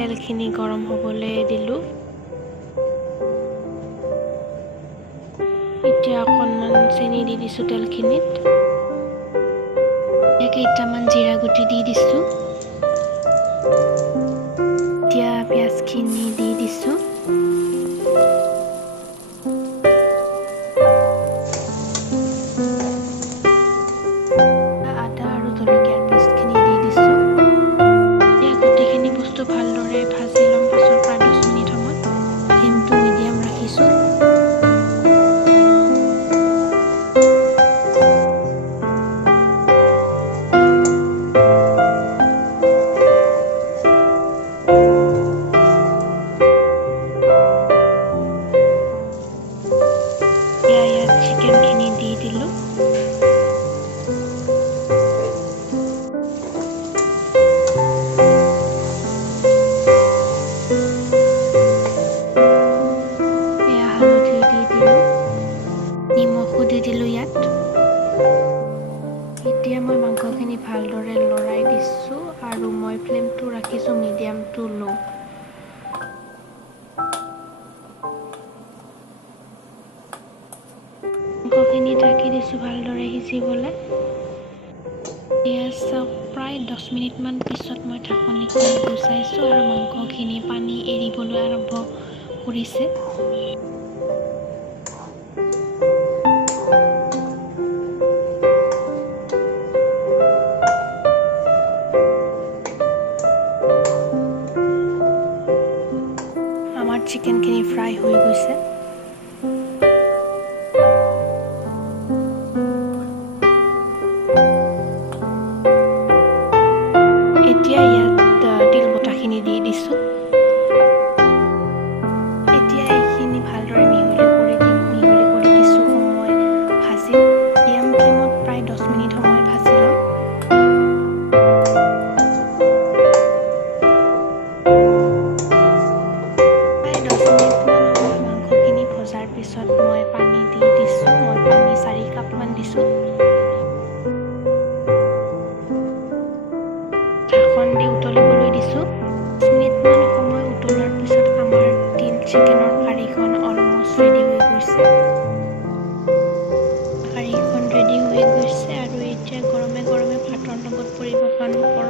তেলখিনি গৰম হ'বলৈ দিলোঁ। এতিয়া অকণমান চেনি দি দিছোঁ তেলখিনিত। কেইটামান জিৰা গুটি দি দিছোঁ। এতিয়া পিঁয়াজখিনি দি দিছোঁ। আদা আৰু জলকীয়াৰ পেষ্টখিনি দি দিছোঁ। এতিয়া গোটেইখিনি বস্তু ভালদৰে ভাজি ল'ম। পাছৰ পৰা 10 মিনিট সময় ফ্লেমটো মিডিয়াম ৰাখিছোঁ। ইয়াত চিকেনখিনি দি দিলোঁ। হালধি দি দিলোঁ, নিমখো দি দিলোঁ ইয়াত। এতিয়া মই মাংসখিনি ভালদৰে লৰাই দিছোঁ আৰু মই ফ্লেমটো ৰাখিছোঁ মিডিয়াম টু ল'। মাংসখিনি ঢাকি দিছোঁ ভালদৰে সিজিবলৈ। এয়া চাওক, প্ৰায় 10 মিনিটমান পিছত মই ঢাকনিখন গুচাইছোঁ আৰু মাংসখিনি পানী এৰিবলৈ আৰম্ভ কৰিছে। আমাৰ চিকেনখিনি ফ্ৰাই হৈ গৈছে। এতিয়া ইয়াত তিল বটাখিনি দি দিছোঁ। এতিয়া এইখিনি ভালদৰে মিহলি কৰি দিম। মিহলি কৰি কিছু সময় ভাজিম। মিডিয়াম ফ্লেমত প্ৰায় 10 মিনিট সময় ভাজি ল'ম। প্ৰায় 10 মিনিটমান সময় মাংসখিনি ভজাৰ পিছত মই পানী দি দিছোঁ। মই পানী 4 কাপমান দিছোঁ। ঢাকন দি উতলিবলৈ দিছোঁ। 10 মিনিটমান সময় উতলোৱাৰ পিছত আমাৰ তিল চিকেনৰ কাৰীখন অলমষ্ট ৰেডি হৈ গৈছে। কাৰীখন ৰেডি হৈ গৈছে আৰু এতিয়া গৰমে গৰমে ভাতৰ লগত পৰিৱেশন কৰক।